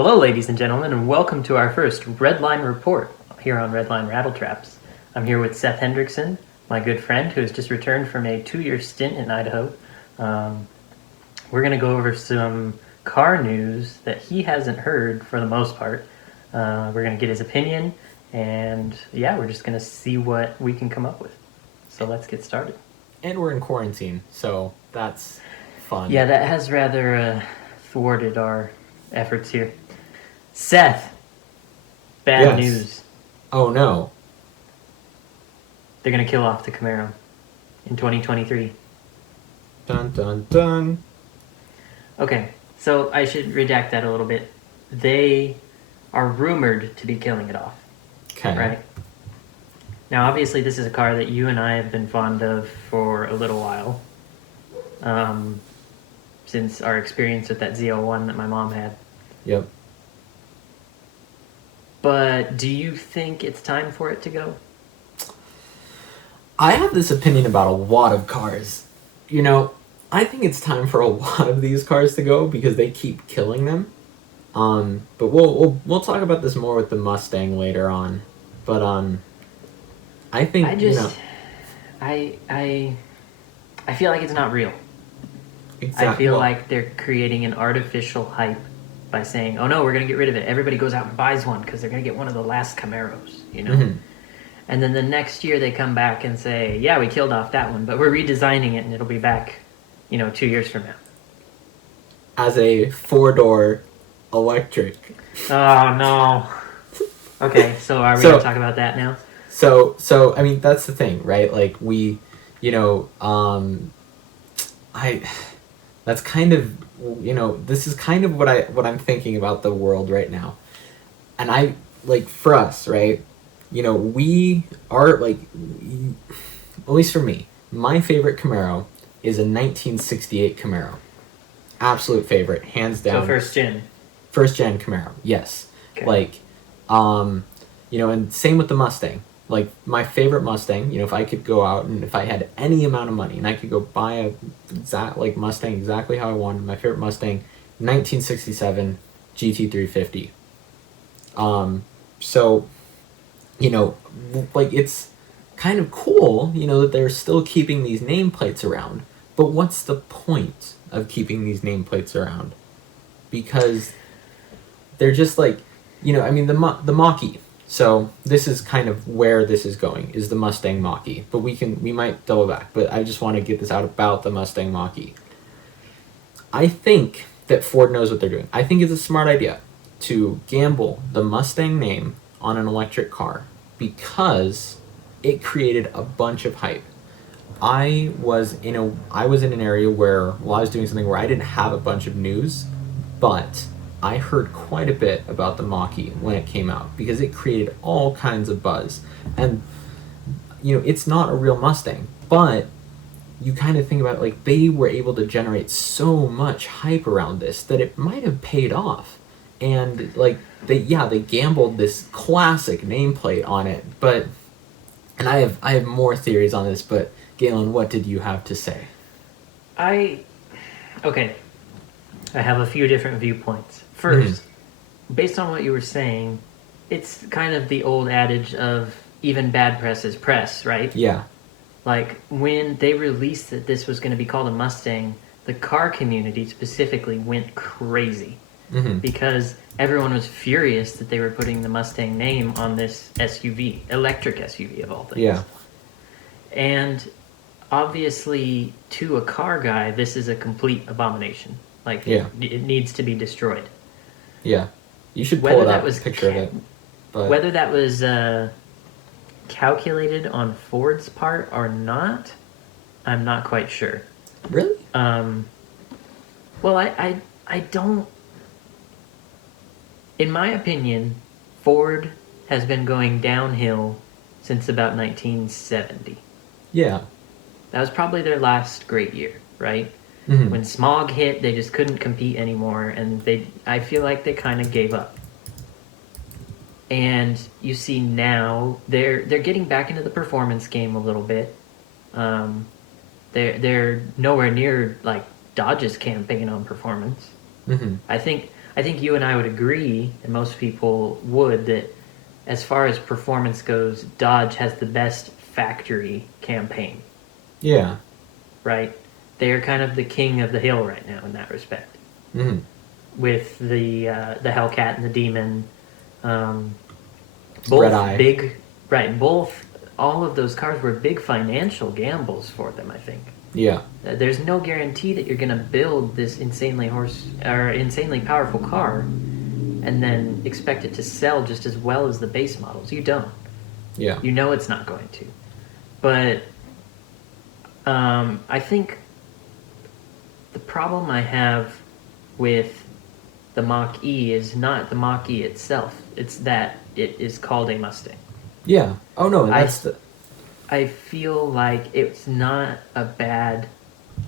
Hello, ladies and gentlemen, and welcome to our first Redline report here on Redline Rattle Traps. I'm here with Seth Hendrickson, my good friend, who has just returned from a 2-year stint in Idaho. We're going to go over some car news that he hasn't heard for the most part. We're going to get his opinion, and we're just going to see what we can come up with. So let's get started. And we're in quarantine, so that's fun. Yeah, that has rather thwarted our efforts here. Seth, bad news. Oh no. They're going to kill off the Camaro in 2023. Dun dun dun. Okay, so I should redact that a little bit. They are rumored to be killing it off. Okay. Right? Now, obviously, this is a car that you and I have been fond of for a little while. Since our experience with that ZL1 that my mom had. Yep. But do you think it's time for it to go? I have this opinion about a lot of cars. You know, I think it's time for a lot of these cars to go because they keep killing them. But we'll talk about this more with the Mustang later on. But I think I feel like it's not real. Exactly. I feel like they're creating an artificial hype by saying, oh no, we're going to get rid of it. Everybody goes out and buys one because they're going to get one of the last Camaros, you know? Mm-hmm. And then the next year they come back and say, yeah, we killed off that one, but we're redesigning it and it'll be back, 2 years from now. As a 4-door electric. Oh, no. Okay, so are we going to talk about that now? So I mean, that's the thing, right? Like, that's kind of, this is kind of what I'm thinking about the world right now. And I, like, for us, right, we are, like, at least for me, my favorite Camaro is a 1968 Camaro. Absolute favorite, hands down. So first gen. First gen Camaro, yes. Okay. Like, and same with the Mustang. Like, my favorite Mustang, if I could go out and if I had any amount of money and I could go buy a Mustang exactly how I wanted, my favorite Mustang, 1967 GT350. So, like, it's kind of cool, that they're still keeping these nameplates around. But what's the point of keeping these nameplates around? Because they're just like, the Mach-E. So this is kind of where this is going, is the Mustang Mach-E. But we might double back, but I just want to get this out about the Mustang Mach-E. I think that Ford knows what they're doing. I think it's a smart idea to gamble the Mustang name on an electric car because it created a bunch of hype. I was in an area where, I was doing something where I didn't have a bunch of news, but I heard quite a bit about the Mach-E when it came out because it created all kinds of buzz. And, it's not a real Mustang, but you kind of think about it, like, they were able to generate so much hype around this that it might have paid off. And, like, they gambled this classic nameplate on it, and I have more theories on this, but Galen, what did you have to say? Okay. I have a few different viewpoints. First, based on what you were saying, it's kind of the old adage of even bad press is press, right? Yeah. Like, when they released that this was going to be called a Mustang, the car community specifically went crazy. Because everyone was furious that they were putting the Mustang name on this SUV, electric SUV of all things. Yeah. And obviously, to a car guy, this is a complete abomination. Like, it needs to be destroyed. Yeah. You should pull it up, a picture of it. But whether that was calculated on Ford's part or not, I'm not quite sure. Really? Well, I don't... In my opinion, Ford has been going downhill since about 1970. Yeah. That was probably their last great year, right? When smog hit, they just couldn't compete anymore, and I feel like they kind of gave up. And you see now they're getting back into the performance game a little bit. They're nowhere near like Dodge's campaign on performance. Mm-hmm. I think I think you and I would agree, and most people would, that as far as performance goes, Dodge has the best factory campaign, Yeah. right? They are kind of the king of the hill right now in that respect. Mm-hmm. With the Hellcat and the Demon, both Red Eye. big, right? Both, all of those cars were big financial gambles for them. I think. Yeah. There's no guarantee that you're going to build this insanely powerful car, and then expect it to sell just as well as the base models. You don't. Yeah. You know it's not going to. But I think the problem I have with the Mach-E is not the Mach-E itself. It's that it is called a Mustang. Yeah. Oh no, that's I feel like it's not a bad...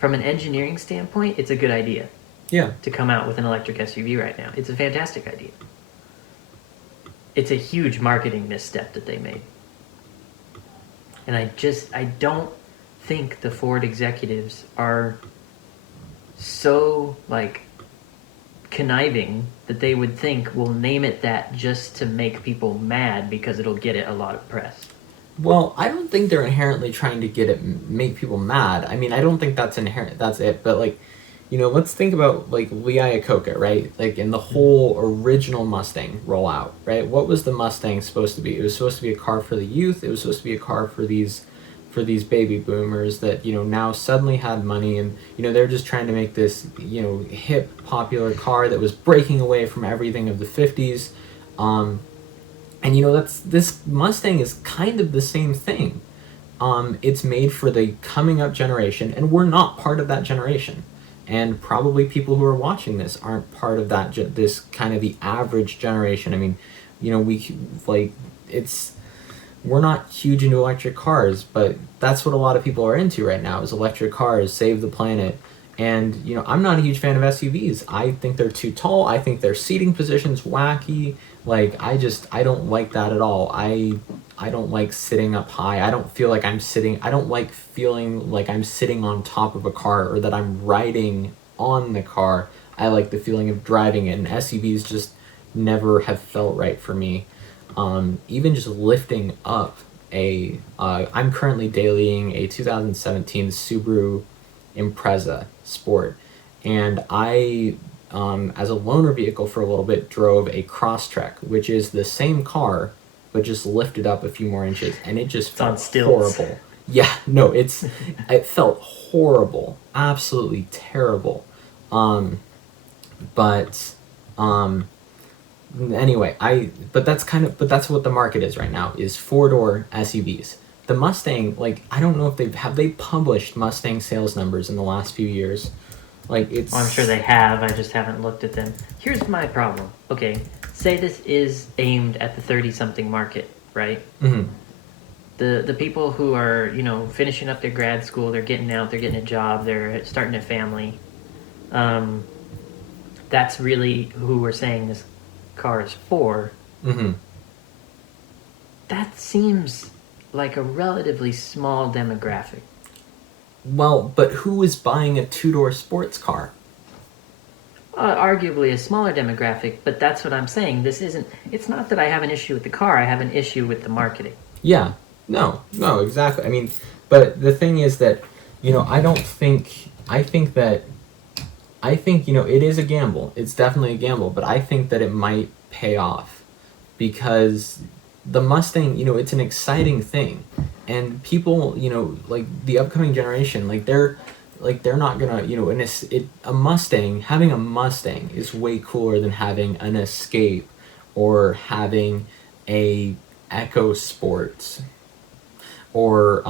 From an engineering standpoint, it's a good idea. Yeah. To come out with an electric SUV right now. It's a fantastic idea. It's a huge marketing misstep that they made. And I don't think the Ford executives are so, like, conniving that they would think we'll name it that just to make people mad because it'll get it a lot of press. Well, I don't think they're inherently trying to make people mad. I mean, I don't think that's it. But like, let's think about like Lee Iacocca, right? Like in the whole original Mustang rollout, right? What was the Mustang supposed to be? It was supposed to be a car for the youth. It was supposed to be a car for these baby boomers that now suddenly had money, and they're just trying to make this hip popular car that was breaking away from everything of the 50s. And this Mustang is kind of the same thing. It's made for the coming up generation, and we're not part of that generation. And probably people who are watching this aren't part of that. This kind of the average generation. I mean, we're not huge into electric cars, but that's what a lot of people are into right now. Is electric cars, save the planet. And I'm not a huge fan of SUVs. I think they're too tall. I think their seating position's wacky. Like I don't like that at all. I don't like sitting up high. I don't like feeling like I'm sitting on top of a car or that I'm riding on the car. I like the feeling of driving it, and SUVs just never have felt right for me. Even just lifting up I'm currently dailying a 2017 Subaru Impreza Sport, and I as a loaner vehicle for a little bit drove a Crosstrek, which is the same car but just lifted up a few more inches, and it just felt horrible. Yeah, no, it felt horrible, absolutely terrible. Anyway, but that's what the market is right now, is 4-door SUVs. The Mustang, like, I don't know if they published Mustang sales numbers in the last few years. Like, it's... Well, I'm sure they have, I just haven't looked at them. Here's my problem. Okay, say this is aimed at the 30-something market, right? Mm-hmm. The people who are, finishing up their grad school, they're getting out, they're getting a job, they're starting a family. That's really who we're saying this car is for. Mm-hmm. That seems like a relatively small demographic. Well, but who is buying a 2-door sports car? Arguably a smaller demographic, but that's what I'm saying. It's not that I have an issue with the car, I have an issue with the marketing. Yeah, no, exactly. I mean, but the thing is that, I think it is a gamble. It's definitely a gamble, but I think that it might pay off because the Mustang, it's an exciting thing, and people, like the upcoming generation, they're not gonna, a Mustang, having a Mustang is way cooler than having an Escape or having a EcoSport or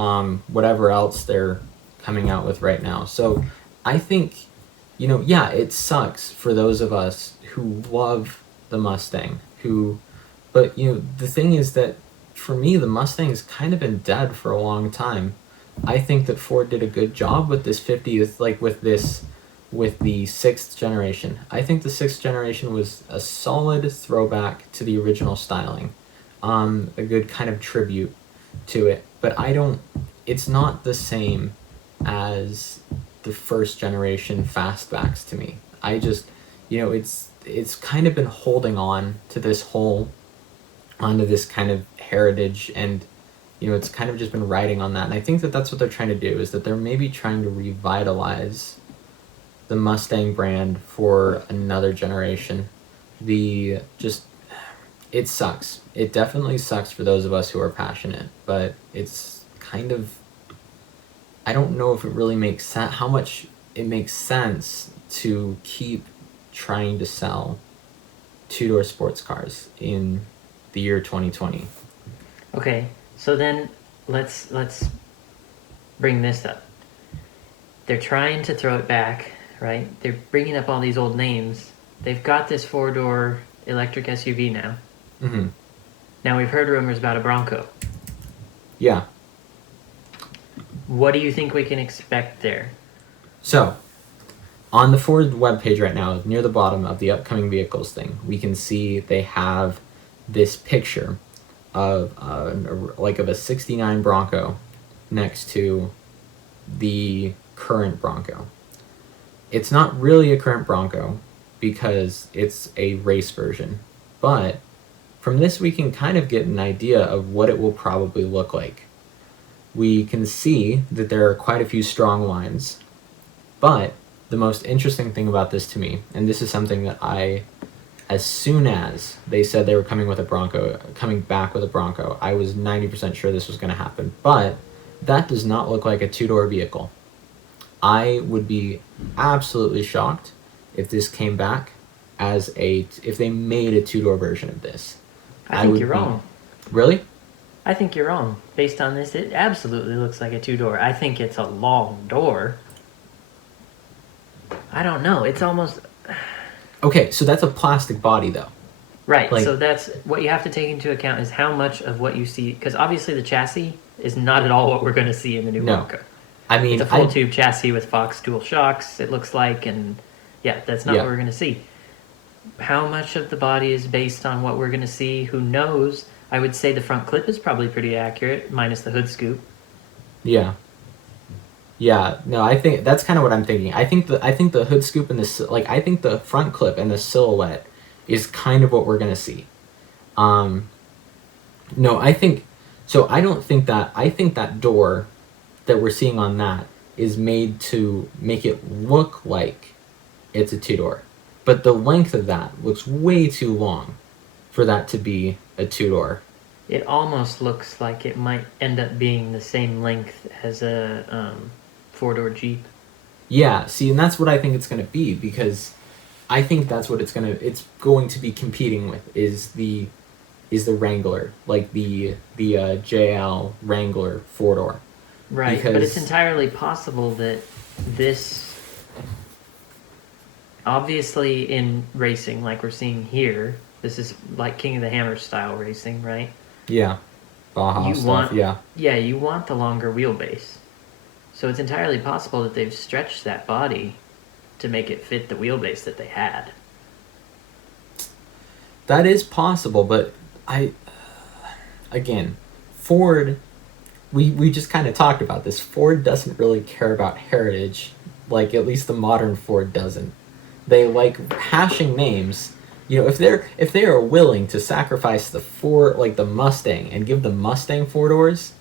whatever else they're coming out with right now. So I think, yeah, it sucks for those of us who love the Mustang, but the thing is that for me, the Mustang's kind of been dead for a long time. I think that Ford did a good job with this 50th, with the 6th generation. I think the 6th generation was a solid throwback to the original styling, a good kind of tribute to it. But it's not the same as the first generation fastbacks to me. I just, it's kind of been holding on to onto this kind of heritage, and it's kind of just been riding on that. And I think that that's what they're trying to do, is that they're maybe trying to revitalize the Mustang brand for another generation. It sucks. It definitely sucks for those of us who are passionate, but it's kind of, I don't know if it really makes sense, how much it makes sense to keep trying to sell two-door sports cars in the year 2020. Okay, so then let's bring this up. They're trying to throw it back, right? They're bringing up all these old names. They've got this four-door electric SUV now. Mm-hmm. Now we've heard rumors about a Bronco. Yeah. What do you think we can expect there? So, on the Ford webpage right now, near the bottom of the upcoming vehicles thing, we can see they have this picture of a 69 Bronco next to the current Bronco. It's not really a current Bronco because it's a race version, but from this we can kind of get an idea of what it will probably look like. We can see that there are quite a few strong lines, but the most interesting thing about this to me, and this is something that as soon as they said they were coming back with a Bronco, I was 90% sure this was going to happen. But that does not look like a two-door vehicle. I would be absolutely shocked if this came back if they made a two-door version of this. I think you're wrong. Really? I think you're wrong. Based on this, it absolutely looks like a two-door. I think it's a long door. I don't know. It's almost... Okay, so that's a plastic body, though. Right, so that's what you have to take into account is how much of what you see... Because obviously the chassis is not at all what we're going to see in the new Bronco. I mean... It's a full-tube chassis with Fox dual shocks, it looks like, and yeah, that's not what we're going to see. How much of the body is based on what we're going to see? Who knows? I would say the front clip is probably pretty accurate, minus the hood scoop. Yeah. Yeah, no, I think that's kind of what I'm thinking. I think the hood scoop and I think the front clip and the silhouette is kind of what we're gonna see. No, I think so. I think that door that we're seeing on that is made to make it look like it's a two-door, but the length of that looks way too long for that to be a two-door. It almost looks like it might end up being the same length as a four-door Jeep. Yeah, see, and that's what I think it's going to be, because I think that's what it's going to be competing with is the Wrangler, like the JL Wrangler four-door. Right, but it's entirely possible that this, obviously in racing like we're seeing here, this is like King of the Hammer style racing, right? Yeah, Baja stuff, yeah. Yeah, you want the longer wheelbase. So it's entirely possible that they've stretched that body to make it fit the wheelbase that they had. That is possible, but Ford, we just kind of talked about this. Ford doesn't really care about heritage, like at least the modern Ford doesn't. They like hashing names. If they are willing to sacrifice the Mustang and give the Mustang four doors,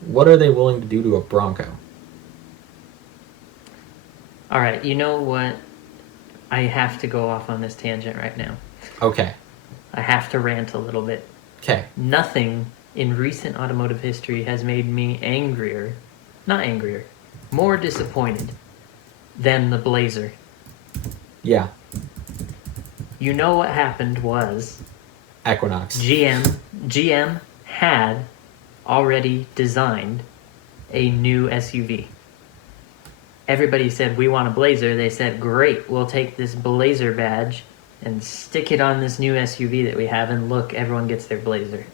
what are they willing to do to a Bronco? All right, you know what? I have to go off on this tangent right now. Okay. I have to rant a little bit. Okay. Nothing in recent automotive history has made me more disappointed than the Blazer. Yeah. You know what happened was... Equinox. GM had already designed a new SUV. Everybody said, we want a Blazer. They said, great, we'll take this Blazer badge and stick it on this new SUV that we have, and look, everyone gets their Blazer.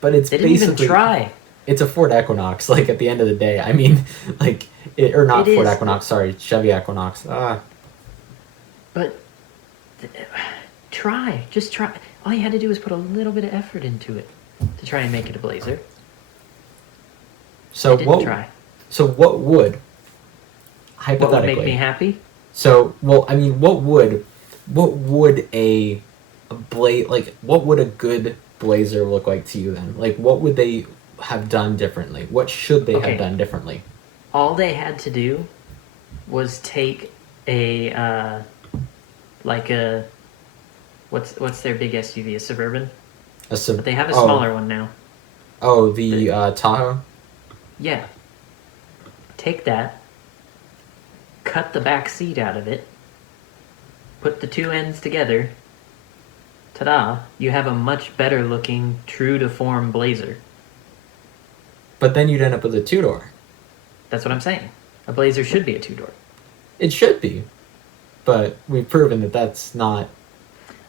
But they didn't even try. It's a Ford Equinox, like, at the end of the day. I mean, like, Ford Equinox, sorry, Chevy Equinox. But just try. All you had to do was put a little bit of effort into it to try and make it a Blazer. So try. So what would, hypothetically... What would make me happy? So, well, I mean, what would what would what would a good blazer look like to you then? Like, what would they have done differently? What should they have Okay. done differently? All they had to do was take a like a what's their big SUV? A Suburban? But they have a smaller one now. Oh, the Tahoe? Yeah. Take that, cut the back seat out of it, put the two ends together. Ta-da! You have a much better looking, true to form Blazer. But then you'd end up with a two-door. That's what I'm saying. A Blazer should be a two-door. It should be. But we've proven that that's not...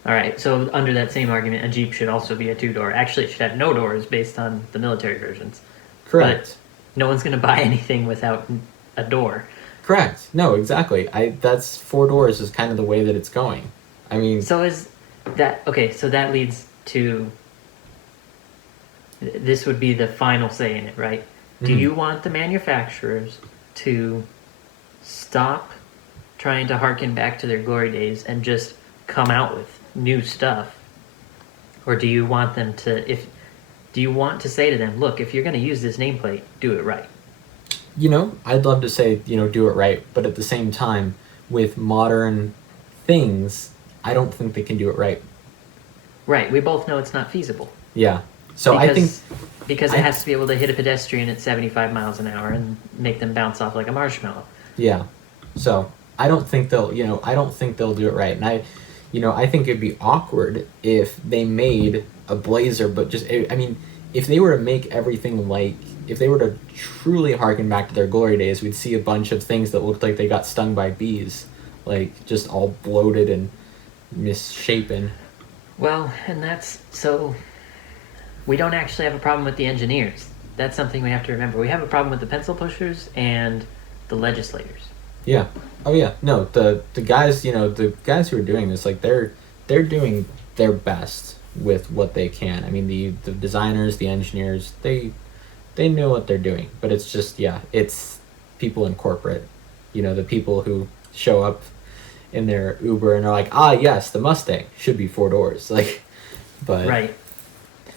All right, so under that same argument, a Jeep should also be a two-door. Actually, it should have no doors based on the military versions. Correct. But no one's going to buy anything without a door. Correct. No, exactly. That's 4 doors is kind of the way that it's going. I mean... So is that... Okay, so that leads to... This would be the final say in it, right? Do you want the manufacturers to stop trying to harken back to their glory days and just come out with new stuff? Or do you want them to... Do you want to say to them, look, if you're going to use this nameplate, do it right? I'd love to say, do it right, but at the same time, with modern things, I don't think they can do it right. Right, we both know it's not feasible. Yeah. So Because it has to be able to hit a pedestrian at 75 miles an hour and make them bounce off like a marshmallow. Yeah. So I don't think they'll do it right. And I think it'd be awkward if they made a Blazer, but if they were to make everything if they were to truly harken back to their glory days, we'd see a bunch of things that looked like they got stung by bees, like just all bloated and misshapen. Well, and so we don't actually have a problem with the engineers. That's something we have to remember. We have a problem with the pencil pushers and the legislators. Yeah. Oh yeah. No, the guys, the guys who are doing this, they're doing their best with what they can. I mean, the designers, the engineers, they know what they're doing, but it's just, it's people in corporate, the people who show up in their Uber and are like, yes, the Mustang should be 4 doors. But right.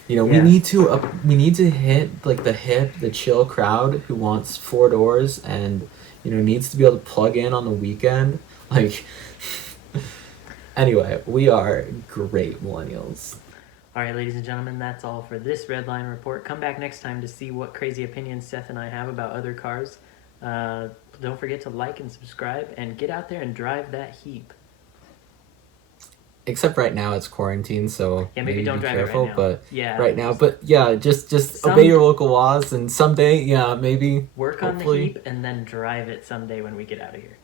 We need to hit the chill crowd who wants 4 doors and needs to be able to plug in on the weekend. Anyway, we are great millennials. All right, ladies and gentlemen, that's all for this Redline report. Come back next time to see what crazy opinions Seth and I have about other cars. Don't forget to like and subscribe, and get out there and drive that Heap. Except right now it's quarantine, so maybe don't be drive careful. it Right now. But just obey your local laws, and someday, maybe work on the hopefully. Heap and then drive it someday when we get out of here.